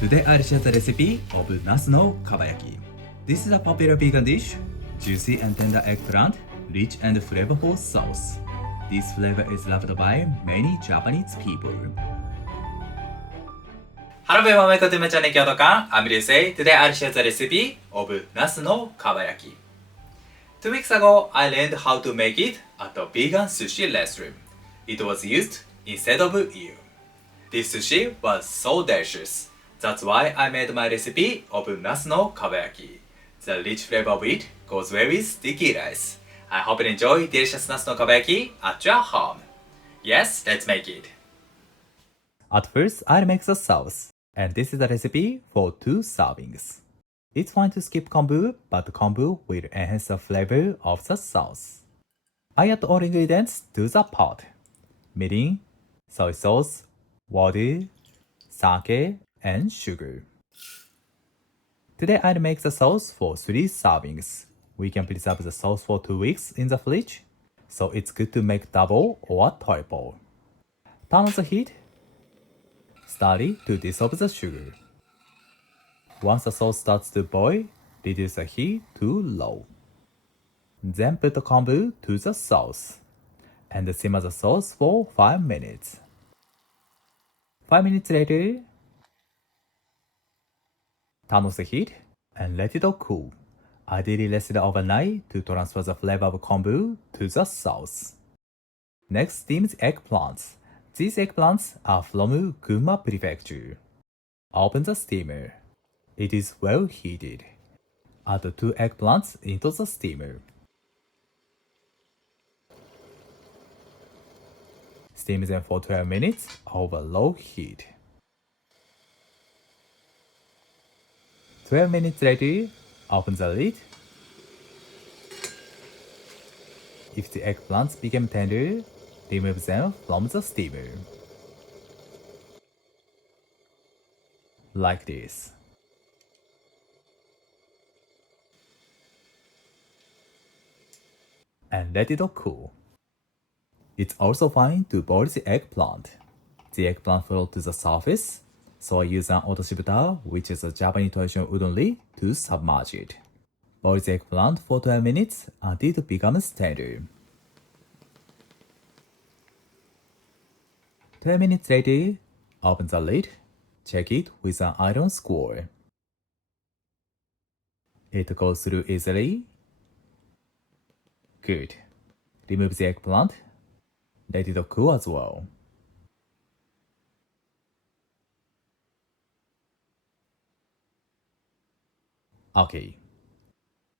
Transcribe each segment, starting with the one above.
Today I'll share the recipe of Nasu no Kabayaki. This is a popular vegan dish, juicy and tender eggplant, rich and flavorful sauce. This flavor is loved by many Japanese people. Hello everyone, welcome to my channel Kyoto-kan. I'm Ryusei. Today I'll share the recipe of Nasu no Kabayaki. 2 weeks ago, I learned how to make it at a vegan sushi restaurant. It was used instead of eel. This sushi was so delicious. That's why I made my recipe of Nasu no Kabayaki. The rich flavor of it goes well with sticky rice. I hope you enjoy delicious Nasu no Kabayaki at your home. Yes, let's make it. At first, I'll make the sauce, and this is the recipe for 2 servings. It's fine to skip kombu, but kombu will enhance the flavor of the sauce. I add all ingredients to the pot. Mirin, soy sauce, water, sake, and sugar. Today I'll make the sauce for 3 servings. We can preserve the sauce for 2 weeks in the fridge, so it's good to make double or triple. Turn on the heat, slowly to dissolve the sugar. Once the sauce starts to boil, reduce the heat to low. Then put the kombu to the sauce, and simmer the sauce for 5 minutes. 5 minutes later, turn off the heat and let it cool. Ideally rest it overnight to transfer the flavor of kombu to the sauce. Next, steam the eggplants. These eggplants are from Gunma Prefecture. Open the steamer. It is well heated. Add 2 eggplants into the steamer. Steam them for 12 minutes over low heat. 12 minutes later, open the lid. If the eggplants become tender, remove them from the steamer. Like this. And let it cool. It's also fine to boil the eggplant. The eggplant floats to the surface, so I use an otoshibuta, which is a Japanese traditional udon leaf, to submerge it. Boil the eggplant for 12 minutes until it becomes tender. 12 minutes later, open the lid, check it with an iron square. It goes through easily. Good. Remove the eggplant. Let it cool as well. Okay.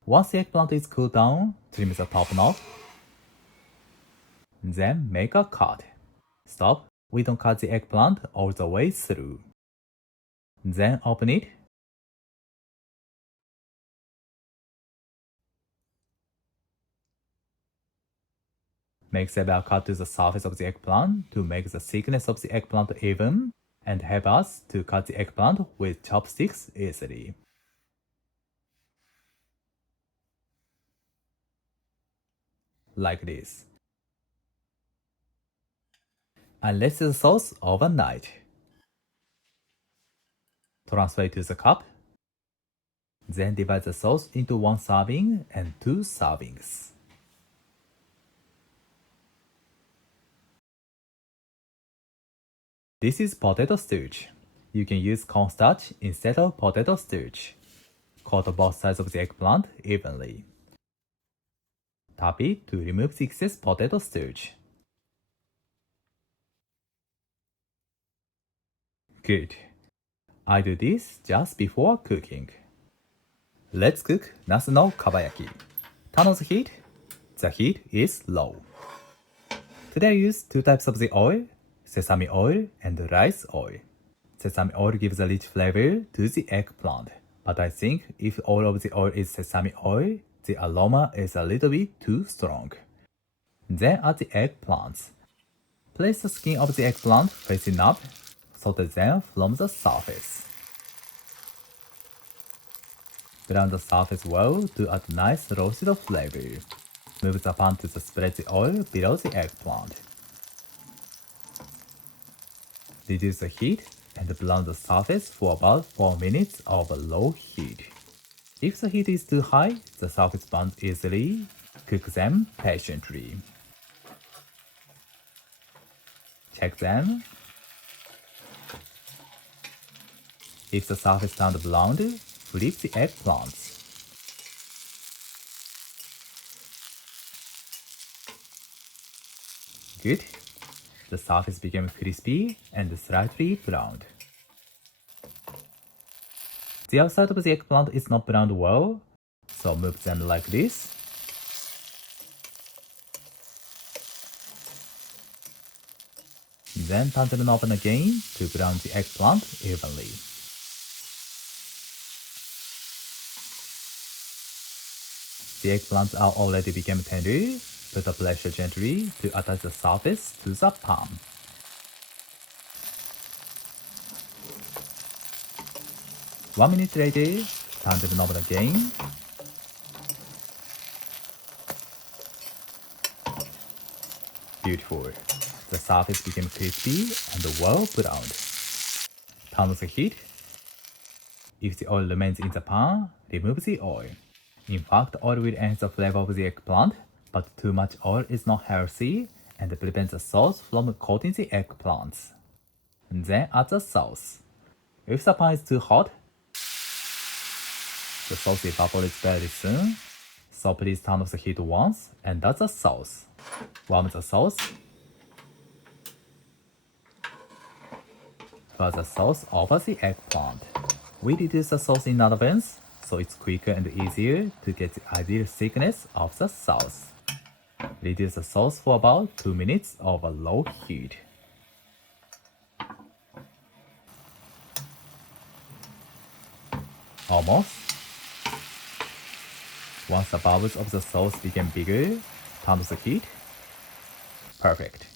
Once the eggplant is cooled down, trim the top knot. Then make a cut. Stop. We don't cut the eggplant all the way through. Then open it. Make several cuts to the surface of the eggplant to make the thickness of the eggplant even, and help us to cut the eggplant with chopsticks easily. Like this. And rest the sauce overnight. Transfer it to the cup. Then divide the sauce into 1 serving and 2 servings. This is potato starch. You can use cornstarch instead of potato starch. Coat both sides of the eggplant evenly. Tap it to remove the excess potato starch. Good. I do this just before cooking. Let's cook Nasu no Kabayaki. Turn on the heat. The heat is low. Today I use 2 types of the oil, sesame oil and rice oil. Sesame oil gives a rich flavor to the eggplant, but I think if all of the oil is sesame oil, the aroma is a little bit too strong. Then add the eggplants. Place the skin of the eggplant facing up, saute them from the surface. Brown the surface well to add nice roasted flavor. Move the pan to spread the oil below the eggplant. Reduce the heat and brown the surface for about 4 minutes over low heat. If the heat is too high, the surface burns easily. Cook them patiently. Check them. If the surface turns brown, flip the eggplants. Good. The surface became crispy and slightly browned. The outside of the eggplant is not browned well, so move them like this. Then turn them open again to brown the eggplant evenly. The eggplants are already become tender. Put the pressure gently to attach the surface to the pan. One minute later, turn them over again. Beautiful. The surface became crispy and well browned. Turn off the heat. If the oil remains in the pan, remove the oil. In fact, oil will enhance the flavor of the eggplant, but too much oil is not healthy and prevents the sauce from coating the eggplants. Then add the sauce. If the pan is too hot, the sauce evaporates very soon, so please turn off the heat once and add the sauce. Warm the sauce. Pour the sauce over the eggplant. We reduce the sauce in advance, so it's quicker and easier to get the ideal thickness of the sauce. Reduce the sauce for about 2 minutes over low heat. Almost. Once the bubbles of the sauce become bigger, turn off the heat. Perfect.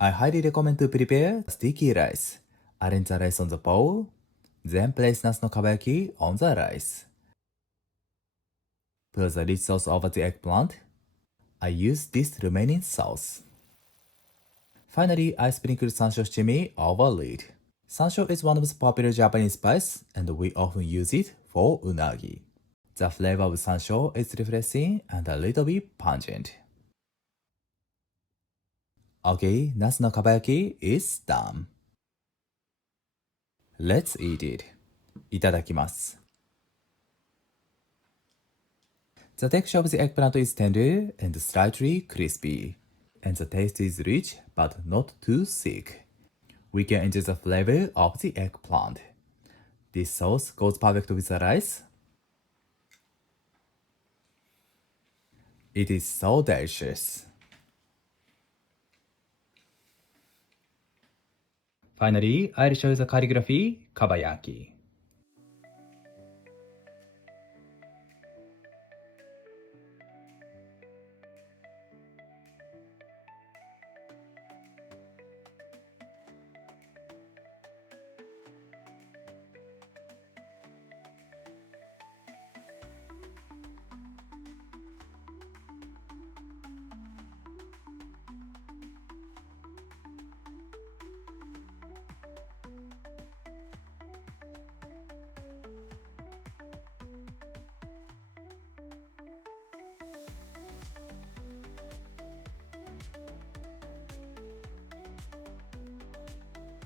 I highly recommend to prepare sticky rice. Arrange the rice on the bowl, then place Nasu no Kabayaki on the rice. Pour the rich sauce over the eggplant. I use this remaining sauce. Finally, I sprinkle sansho shichimi over it. Sansho is one of the popular Japanese spices, and we often use it for unagi. The flavor of sansho is refreshing and a little bit pungent. Okay, Nasu no Kabayaki is done. Let's eat it. いただきます. The texture of the eggplant is tender and slightly crispy, and the taste is rich but not too thick. We can enjoy the flavor of the eggplant. This sauce goes perfect with the rice. It is so delicious. Finally, I'll show you the calligraphy Kabayaki.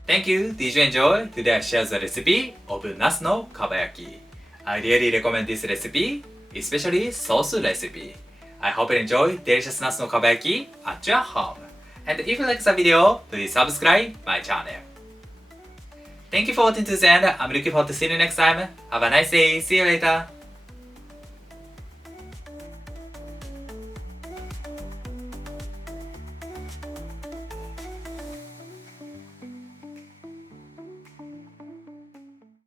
Thank you. Did you enjoy? Today I shared the recipe of Nasu no Kabayaki. I really recommend this recipe, especially sauce recipe. I hope you enjoy delicious Nasu no Kabayaki at your home. And if you like the video, please subscribe my channel. Thank you for watching to the end. I'm looking forward to seeing you next time. Have a nice day. See you later.